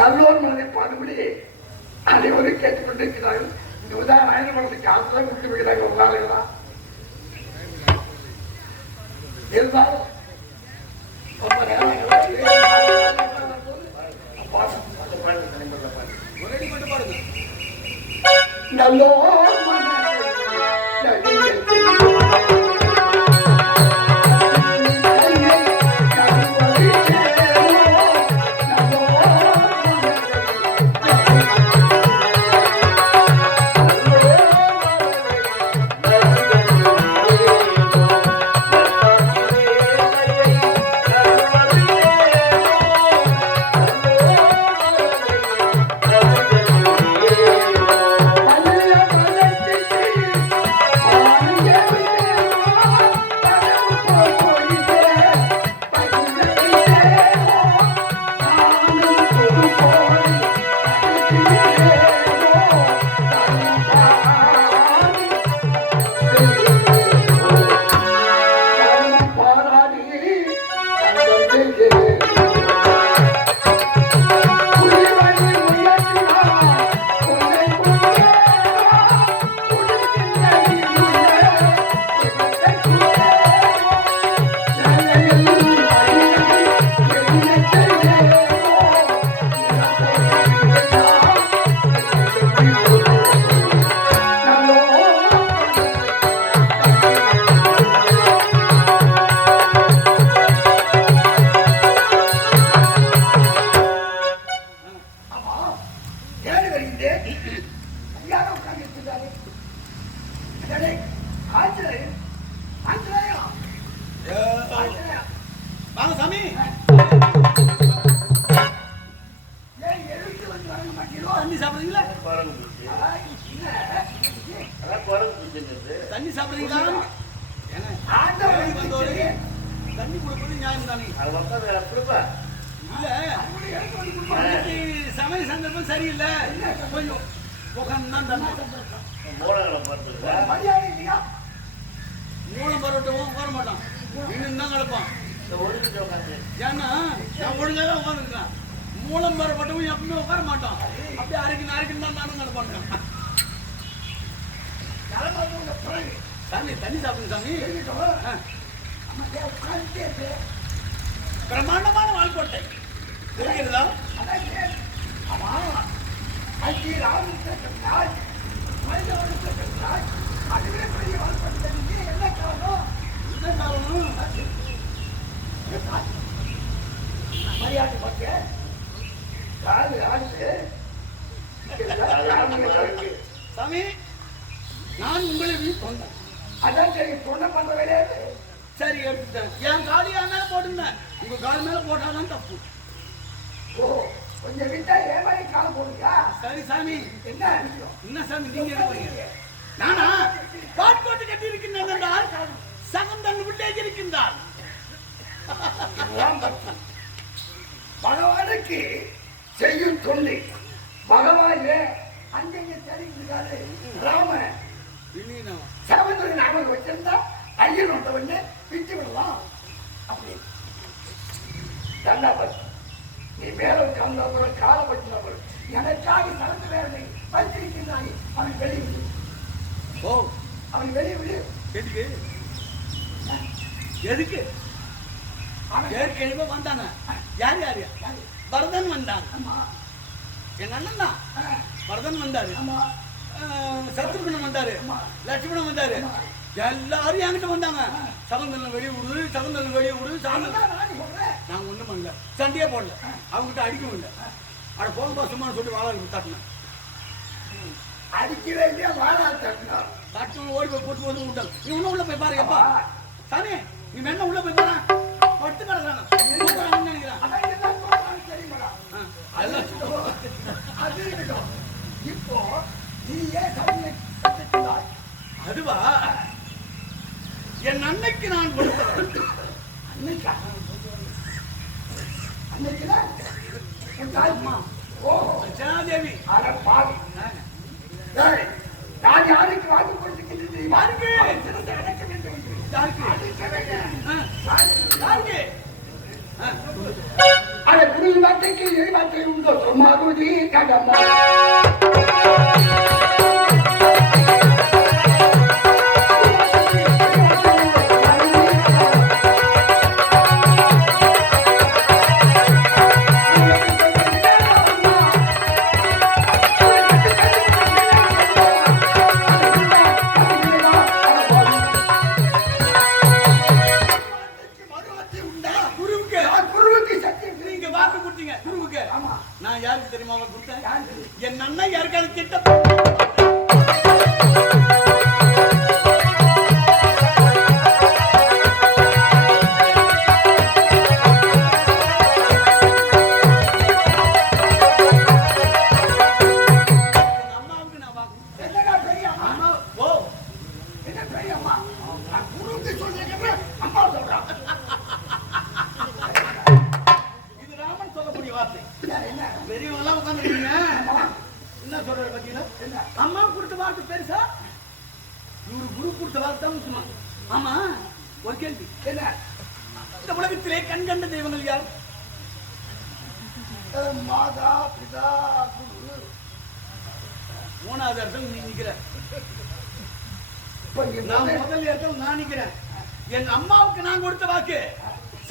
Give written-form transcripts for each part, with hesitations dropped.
நல்லோர் மனதை பாடுபடி அனைவரும் கேட்டுக்கொண்டிருக்கிறார்கள். இதுதான் வயது மனதுக்கு ஆசை விட்டு விடுகிறார்கள். ஒரு நாளைகளா இருந்தாலும் ரொம்ப நேரம் நல்லோர் தண்ணி சாப்பிடுறீங்களா? தண்ணி கொடுப்பது நியாயம் தானே? இல்ல சமய சந்தர்ப்பம் சரியில்லை, கொஞ்சம் உட்காந்து மூலம் பரவட்டவும் உட்கார மாட்டான், இன்னும் தான் கிடப்பான். ஏன்னா நான் ஒழுங்காக தான் உட்காந்துருக்கேன். மூலம் பரவட்டவும் எப்பவுமே உட்கார மாட்டான், அப்படியே அரைக்குன்னு தான் நானும் கிடப்பான். சாமி தண்ணி சாப்பிடுங்க சாமி. பிரமாண்டமான வாழ்க்கோட்டை தெரிகிறதா? சாமி நான் உங்களை சொன்னேன், அதான் சரி சொன்ன பண்ற வேலையே சரி எடுத்துட்டேன். என் காலி மேல போட்டுருந்தேன், உங்க கால் மேல போட்டாதான் தப்பு. ஓ கொஞ்சம் விட்டா ஏமாறி கால போடுங்க. சரி சாமி. என்ன சாமி நீங்க எடுக்கிறீங்க? நானா பாட் போட்டு கட்டி இருக்கின்றால் சகம் தன் உள்ளே இருக்கின்றால் இதுதான் பக்தி. பகவானுக்கு செய்யும் தொண்டு. பகவான் அங்கங்க தெரிவிக்கிறாரு. ராமன் சமந்துரை நாம வச்சிருந்தா ஐயன் வந்தவன்னு பிச்சு விடலாம். அப்படி தண்டாபதி நீ மேல உட்கார்ந்தவர்கள் காலப்பட்டவர்கள் எனக்காக சரந்து வேலை வைத்திருக்கிறாய். அவன் வெளியே விடு. ஓ அவன் வெளியே விடு. எதுக்கு எதுக்கு ஏற்கனவே வந்தாங்க. யார் யாரு? பரதன் வந்தாங்க. எங்க அண்ணன் தான் பரதன் வந்தாரு. சத்ருகுணம் வந்தாரு. லட்சுமணன் வந்தாரு. எல்லாரும் என்கிட்ட வந்தாங்க. சகந்தரன் வெளியே விடு, சகந்தரன் வெளியே விடு. நாங்க ஒண்ணும் பண்ணல, சண்டையே போடல, அவங்ககிட்ட அடிக்கவும் இல்லை. அட போகப்பா சும்மா சொல்லி வாழை தட்டினேன். அடிக்கவே இல்லையா? வாழை தட்டினோம். ஓடி போய் போட்டு வந்து விட்டாங்க. நீ இன்னும் உள்ள போய் பாருங்கப்பா. சாமி நீ வேணா உள்ள போய் பாரு. படுத்து கிடக்குறாங்க நினைக்கிறேன். இப்போ நீ ஏன் அதுவா என் அன்னைக்கு நான் கொடுத்தேன். அன்னைக்கா? தேவி நான் யாருக்கு வாங்கி கொடுத்துக்கிட்டு அதை புரியும் வார்த்தைக்கு எரிவார்த்தை உண்டோ? சும்மாருதி கடமா நான் யாருக்கு தெரியுமா கொடுத்தேன்? என் அண்ணன் யாருக்காவது திட்டம் அம்மா கொடுத்த வார்த்தை பெருசா, இவரு குரு கொடுத்த வார்த்தை முக்கியமா. ஆமா ஒரு கேள்வி, இந்த உலகத்திலே கண் கண்ட தெய்வங்கள் யார்? மாதா பிதா குரு. மூணாவது இடத்துல நீ நிக்கிற. நான் முதல் இடத்துல நான் நிக்கிறேன். என் அம்மாவுக்கு நான் கொடுத்த வாக்கு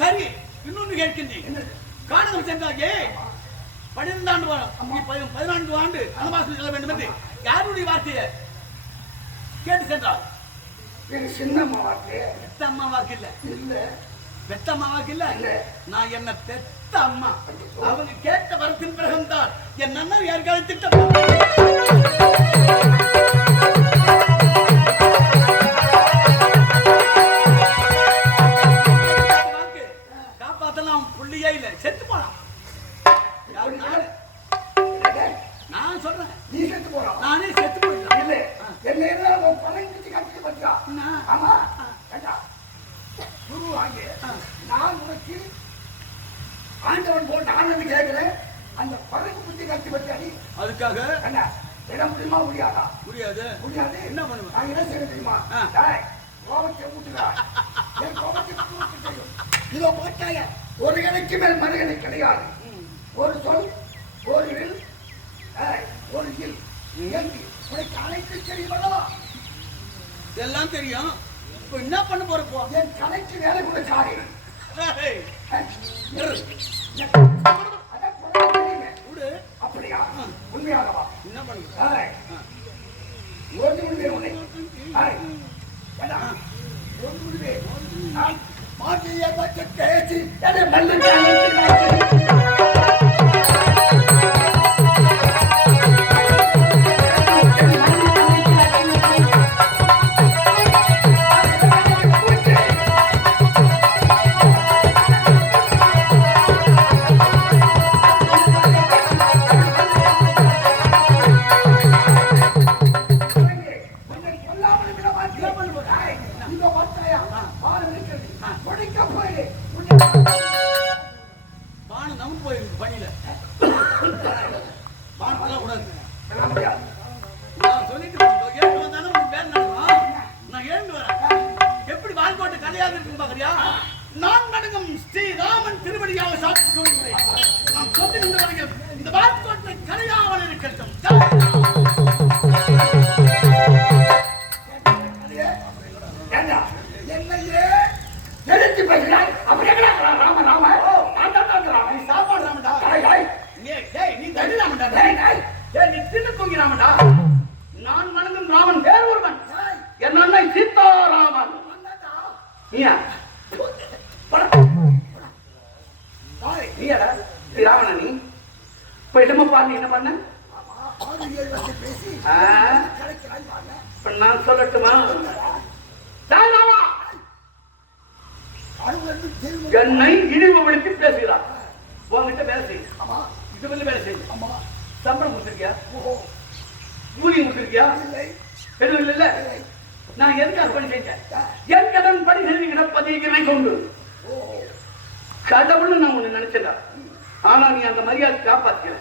சரி. இன்னொன்று கேட்கின்றேன். காணகம் சென்றாகே 12 ஆண்டு 14 ஆண்டு வனவாசம் செல்ல வேண்டும் என்று யாருடைய வார்த்தையை கேட்டு சென்றார்? சின்னம்மா வாக்கு. பெத்த அம்மா வாக்கு இல்ல. பெத்த அம்மா வாக்கு இல்ல. நான் என்ன பெத்த அம்மா. அவங்க கேட்ட வரத்தின் பிறகுதான் என் அண்ணன் யாருக்காவது திட்டம் காப்பாத்தலாம். புள்ளியே இல்ல, செத்து போலாம். நான் சொல்றேன் நீ செத்து போறோம். நானே செத்து போயிடலாம். இல்ல என்ன பழங்கிட்டு கட்டிட்டு பத்தியா? ஆமா குரு வாங்கி நான் உனக்கு ஆண்டவன் போல் நான் வந்து கேட்கிறேன். அந்த பழங்கு புத்தி கட்டி பத்தியாடி அதுக்காக என்ன விட முடியுமா? முடியாதா? முடியாது. முடியாது. என்ன பண்ணுவேன்? நான் என்ன செய்ய தெரியுமா? கோபத்தை ஊட்டுதா? என் கோபத்தை தெரியும். இதோ பார்த்தாய ஒரு கணக்கு மேல் மறுகணை கிடையாது. ஒரு சொல், ஒரு வில், ஒரு இல், உனக்கு அனைத்து தெரியுமா? எல்லாம் தெரியும். இப்போ என்ன பண்ண போறப்போ? என் கலைக்கு வேலை கூட சாரி. அப்படியா? உண்மையாகவா? என்ன பண்ணுங்க? ஒரு முடிவே உன்னை ஒரு முடிவே மாட்டிய பச்சை பேச்சு அதை மல்லுக்கு போய் நீயாடா ராவண நீ இப்ப என்னமா பாரு என்ன பண்ண நான் சொல்லட்டுமா என்னை இழிவுபடுத்தி பேசுகிறார் உங்ககிட்ட வேலை செய்யும் இது வந்து வேலை செய்யும் சம்பளம் கொடுத்துருக்கியா ஊதியம் கொடுத்துருக்கியா எதுவும் இல்ல நான் எதுக்காக பணி செஞ்சேன் என் கடன் பணி செய்து கிடப்பதை இணை கொண்டு கடவுள்னு நான் ஒண்ணு நினைச்சேன் ஆனா நீ அந்த மரியாதை காப்பாத்திய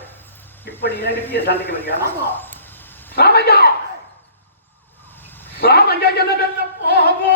இப்படி என்கிட்டயே சண்டைக்கு வைக்கலாம் ராமையா ராமையா என்ன போகவோ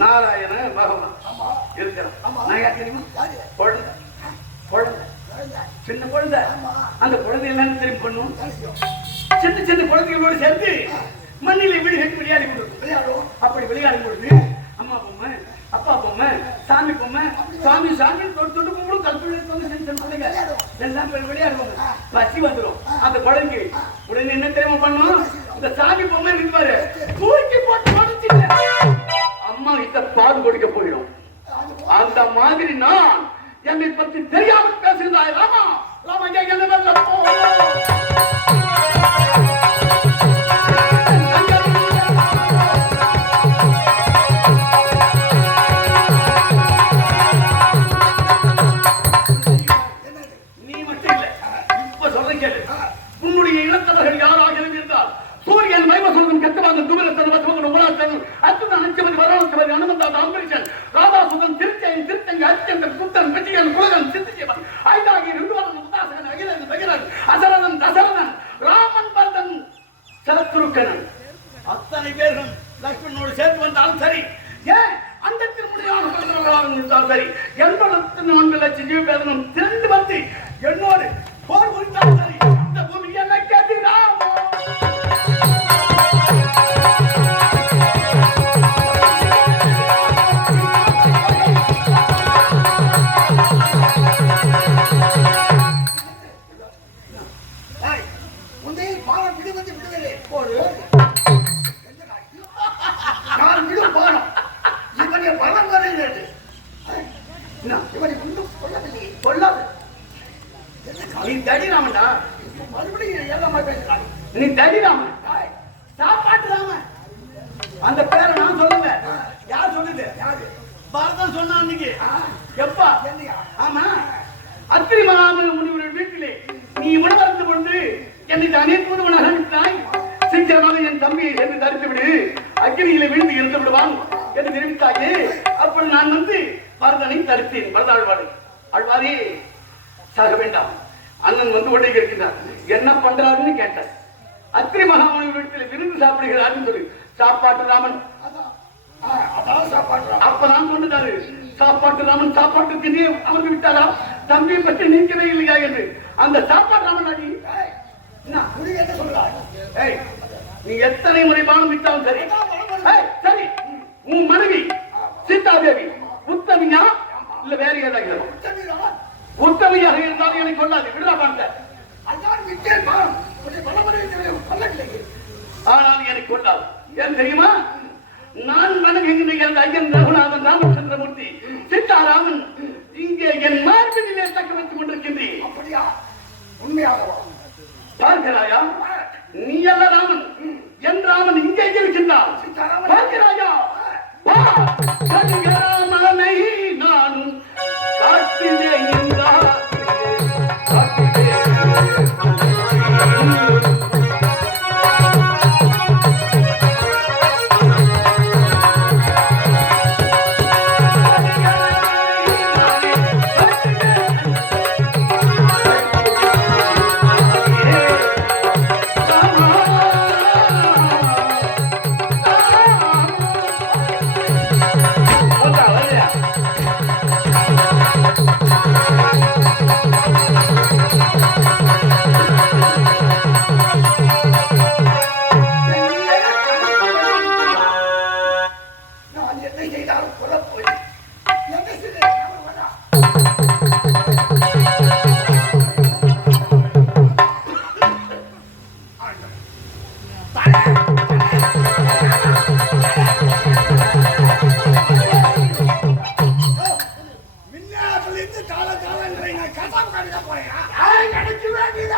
நாராயண பகவான் சின்ன குழந்தை அந்த குழந்தை எல்லாம் திரும்பி பண்ணும் சின்ன சின்ன குழந்தைகளோடு சேர்ந்து மண்ணில வீடு கட்டி விளையாடி கொடுக்கும் அப்படி விளையாடும் பொழுது அம்மா பொம்மை அப்பா பொம்மை சாமி பொம்மை சாமி சாமி தொட்டு கும்பிடும் கல்பனை எல்லாம் விளையாடுவாங்க பசி வந்துடும் அந்த குழந்தைக்கு உடனே என்ன தெரியுமா பண்ணும் இந்த சாமி பொம்மை இருப்பாரு தூக்கி போட்டு அம்மா கிட்ட பால் கொடுக்க போயிடும் அந்த மாதிரி நான் என்னை பத்தி தெரியாமல் பேசுகிறாய் ராமா ராமா என்ன நீ மட்டும் இல்லை இப்ப சொல்ற கேளு உன்னுடைய இனத்தவர்கள் யாராக இருந்தால் சூரியன் மைமசூரன் கெட்டவாங்க துபலத்தன் வசமகன் உமலாத்தன் அத்துடன் அஞ்சமதி வரவசமதி அனுமந்தாத அம்பரிஷன் ராதாசுதன் திருச்சயன் திருத்தங்க அச்சந்தன் புத்தன் விஜயன் குலகன் சித்திஜீவன் ஐதாகி ரிண்டுவரன் உதாசகன் அகிலன் பகிரன் அசரதன் தசரதன் ராமன் பந்தன் சரத்ருக்கனன் அத்தனை பேரும் லக்ஷ்மணனோடு சேர்த்து வந்தாலும் சரி ஏன் அந்த திருமுடியான பிறந்தவர்களாக இருந்தாலும் சரி 84 லட்சம் ஜீவபேதனும் திரண்டு வந்து என்னோடு போர் புரிந்தாலும் சரி இந்த பூமி என்ன கேட்கிறான் நீ தடிராமன் சாப்பாட்டு ராமன் அந்த பேரை நான் சொல்லுங்க யார் சொல்லுது பரதன் சொன்னா அன்னைக்கு எப்பா ஆமா அத்திரி மகாமன் முனிவருடைய வீட்டிலே நீ உணவருந்து கொண்டு என்னை அனைத்து உணவளித்தாய் சீக்கிரமாக என் தம்பியை சேர்ந்து தடுத்து விடு அக்னியில விழுந்து இருந்து விடுவான் என்று தெரிவித்தாயே அப்படி நான் வந்து பரதனை தடுத்தேன் பரதாழ்வாடு ஆழ்வாரே சாக வேண்டாம் அண்ணன் வந்து கொண்டே இருக்கிறார் என்ன பண்றாருன்னு கேட்டார் அத்திரி மகாமணி வீட்டில் விருந்து சாப்பிடுகிறாருன்னு சொல்லி சாப்பாட்டு ராமன் அப்பதான் கொண்டுட்டாரு சாப்பாட்டு ராமன் சாப்பாட்டுக்கு நீ அமர்ந்து விட்டாரா தம்பியை பற்றி நீக்கவே இல்லையா என்று அந்த சாப்பாட்டு ராமன் அடி என்ன சொல்றாரு நீ எத்தனை முறை பானம் விட்டாலும் சரி சரி உன் மனைவி சீதாதேவி உத்தமியா இல்ல வேற ஏதாவது உத்தமையாக இருந்தாலும் எனக்கு கொள்ளாது விடுதா பார்த்தேன் ஆனால் எனக்கு கொள்ளாது ஏன் தெரியுமா நான் வணங்குகின்ற ஐயன் ரகுநாதன் ராமச்சந்திரமூர்த்தி சீதாராமன் இங்கே என் மார்பினிலே தக்க வைத்துக் கொண்டிருக்கின்றேன் அப்படியா உண்மையாகவா பார்க்கிறாயா நீ அல்ல ராமன் என் ராமன் இங்கே இருக்கின்றான் பார்க்கிறாயா ராமனை நான் காட்டிலே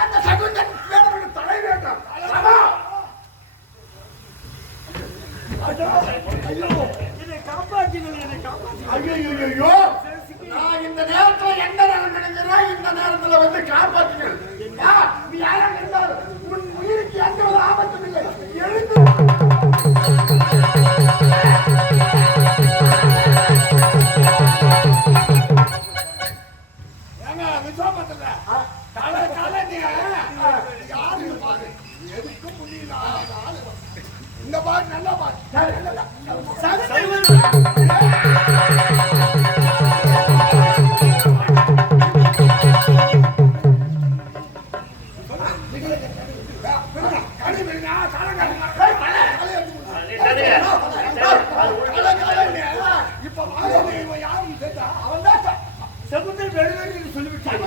அந்த சகுந்தன் வேடவனுக்கு தலை வேண்டும். ஐயோ, நான் இந்த நேரத்துல எந்த நேரம் நினைக்கிறேன், இந்த நேரத்துல வந்து காப்பாற்றுங்கள். நீ யாராக இருந்தாலும் உன் உயிருக்கு எந்த ஒரு ஆபத்தும் இல்லை. எழுந்து ஏங்க விசுவாபத்துல தலை தலை நீ யாரு பாரு, எதுக்கும் முடியல. இந்த பாரு, நல்லா பாரு. சகுந்தல் வேடுவன் சொல்லிவிட்டேன்.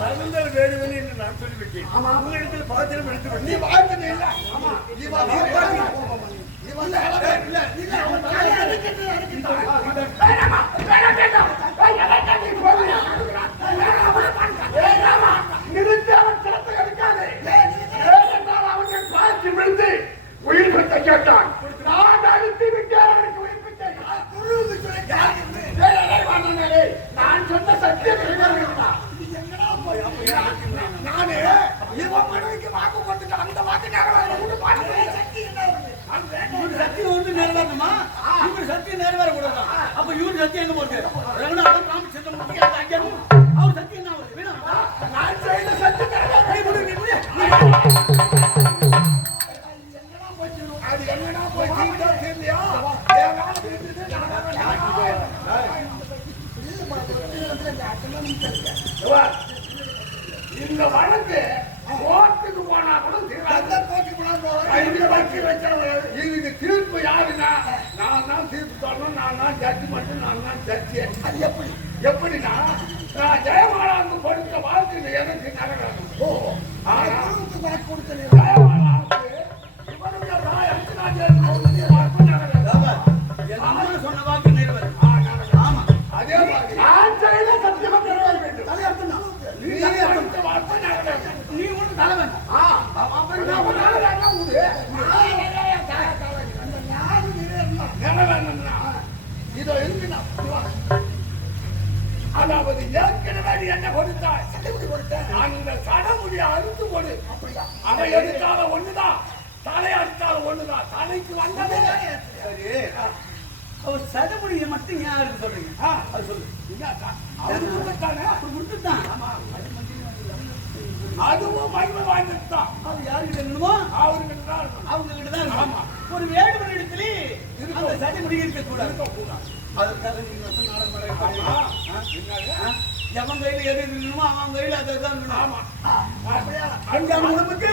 சகுந்தல் வேடுவன் என்று நான் சொல்லிவிட்டேன். உங்களிடத்தில் பாத்திரம் எடுத்து நீ வாழ்க்கை இல்ல. நிறுத்தி அவன் கிடத்தை எடுக்காது. அவர்கள் பார்த்து விழுந்து உயிர் பெற்ற கேட்டான். நான் அழுத்தி விட்டேன் அவனுக்கு உயிர் பெற்றேன். நான் சொன்ன சத்தியம் நானே இவன் மனைவிக்கு வாக்கு கொடுத்துட்டு அந்த வாக்கு சக்தி ஒன்று நிறைவேறணுமா? இவரு சக்தி நிறைவேற கூடாது. அப்ப இவரு சக்தி எங்க போகுது? ரகுநாதன் ராமச்சந்திரன் அவர் சக்தி என்ன ஆகுது? நான் செய்த சக்தி அது என்னன்னா போய் தெரியலையா? இந்த வழக்கு கோர்ட்டுக்கு போனா கூட இதுக்கு தீர்ப்பு யாருன்னா நான் தான் தீர்ப்பு சொல்லணும். நான் தான் ஜட்ஜ்மெண்ட், நான் தான் ஜட்ஜி. அது எப்படின்னா ஜெயமாலாவுக்கு கொடுத்த வாழ்க்கை எனக்கு நடக்கணும். சொன்ன வாக்கு நிறைவேறும். ஆமா, அதே மாதிரி நான் செய்த சத்தியமா நிறைவேற வேண்டும். நீ ஒன்று தலைவன். இதோ இருக்குன்னா அதாவது ஏற்கனவே என்ன கொடுத்தாய்? அந்த சடமுடிய அறுத்து கொடு. அவன் எடுத்தால ஒண்ணுதான், தலை அறுத்தால ஒண்ணுதான். தலைக்கு வந்ததே சரி. அவர் சடமுடியை மட்டும் ஏன் இருக்கு சொல்றீங்க? அது சொல்லு. கொடுத்துட்டான். அதுவும் மகிமை வாங்கிட்டான். அது யாருக்கிட்ட இருக்கணுமோ அவங்க கிட்ட தான் இருக்கும். ஒரு வேடுவன் இடத்துல அந்த சடமுடி இருக்க கூடாது. அதுக்காக நீங்க வந்து நாடகம் எவன் கையில எது இருக்கணுமோ அவன் கையில அதை தான் இருக்கணும். ஆமா, அந்த உடம்புக்கு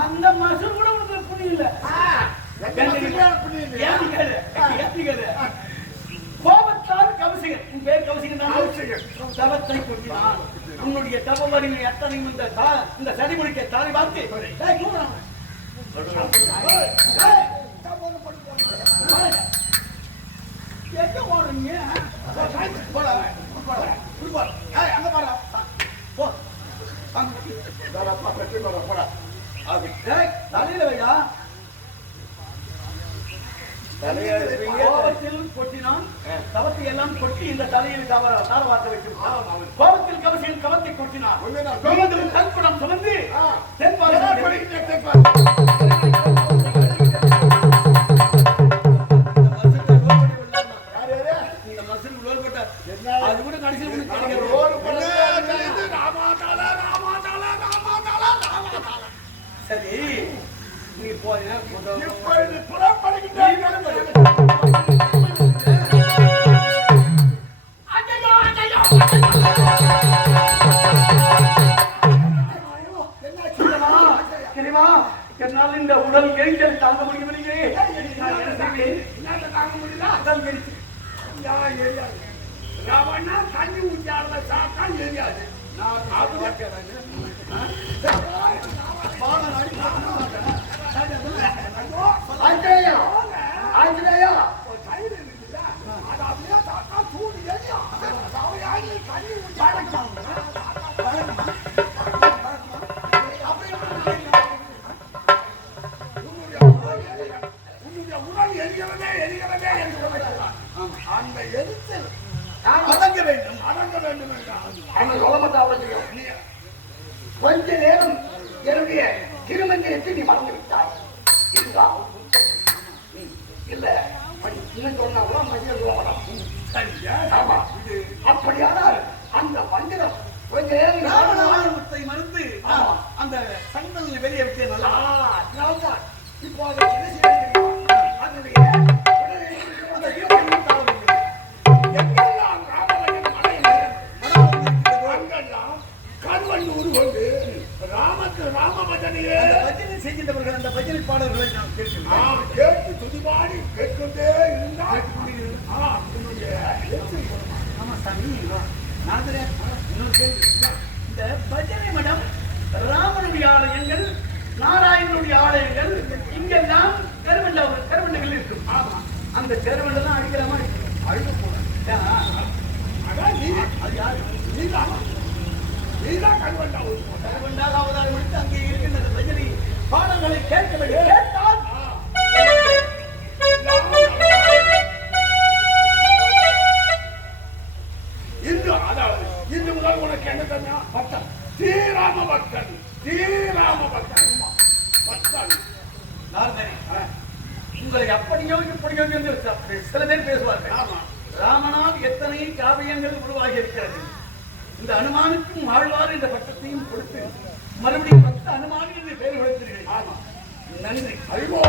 அந்த மசூர் கூட உனக்கு புரியல. கோபத்தால் கவசிகன், உன் பேர் கவசிகன் தான், தவத்தை கொட்டினான். உன்னுடைய தவ வரிமை எத்தனையும் இந்த சடிமுடிக்க தாரை பார்த்து எங்க போடுறீங்க? தலையில வையா. கோபத்தில் கொட்டினான், கவத்தை எல்லாம் கொட்டி இந்த தலையில் தார வார்த்தை வைக்கும். கோபத்தில் கவசியில் கவத்தை கொட்டினான். கல்புடம் சுமந்து இந்த மசில் உலோல்பட்ட அது கூட கடைசியில் சரி. நீ போய் என்னால் இந்த உடல் எரிச்சல் தாங்க முடியவில்லை. தண்ணி ஊற்றி சாப்பிட்டா எரியாது. ஆஞ்சநேயா ஆஞ்சநேயா அது அப்படியே தாத்தா தூண் எரியும் தண்ணி உன்னுடைய உடல் எரிகிறதே அந்த எரிச்சல் அடங்க வேண்டும் என்றால் சொல்ல மாட்டா கொஞ்ச நேரம் என்னுடைய திருமஞ்சனத்தை நீ மறந்து விட்டாய் இதுதான் இல்ல இன்னும் சொன்னா கூட மஞ்சள் சொல்ல மாட்டான் ஆமா அப்படியானால் அந்த மஞ்சள் கொஞ்ச நேரம் ராமநாமத்தை மறந்து அந்த சங்கல்ல வெளியே விட்டு நல்லா அதனால்தான் இப்போ அதை என்ன செய்ய அதனுடைய எங்கெல்லாம் ராமலயன் அங்கெல்லாம் கண்வன் உருகொண்டு ராம பஜனையே பஜனை செய்கின்றவர்கள் அந்த பஜனை பாடல்களை நான் கேட்கிறேன் கேட்டு துதிபாடி கேட்கொண்டே இருந்தால் ஆமா சாமி இந்த பஜனை மடம் ராமனுடைய ஆலயங்கள் நாராயணனுடைய ஆலயங்கள் இங்கெல்லாம் கருவண்டங்கள் இருக்கும் அந்த கருவண்டை தான் அடிக்கிற மாதிரி அழுக போறேன் நீதான் கண்வண்டா கருவண்டால் அவதாரம் எடுத்து அங்கே இருக்கின்ற பஜனை பாடல்களை கேட்க வேண்டும் கேட்டால் இன்று முதல் உனக்கு என்ன தெரியா பக்தன் ஸ்ரீராம பக்தன் உங்களை அப்படியோ இப்படியோ என்று சில பேர் பேசுவார்கள் ராமனால் எத்தனை காவியங்கள் உருவாகி இருக்கிறது இந்த அனுமானுக்கும் ஆழ்வார் என்ற பட்டத்தையும் கொடுத்து மறுபடியும் 10 அனுமான் என்று பெயர் கொடுத்தீர்கள் நன்றி ஐயோ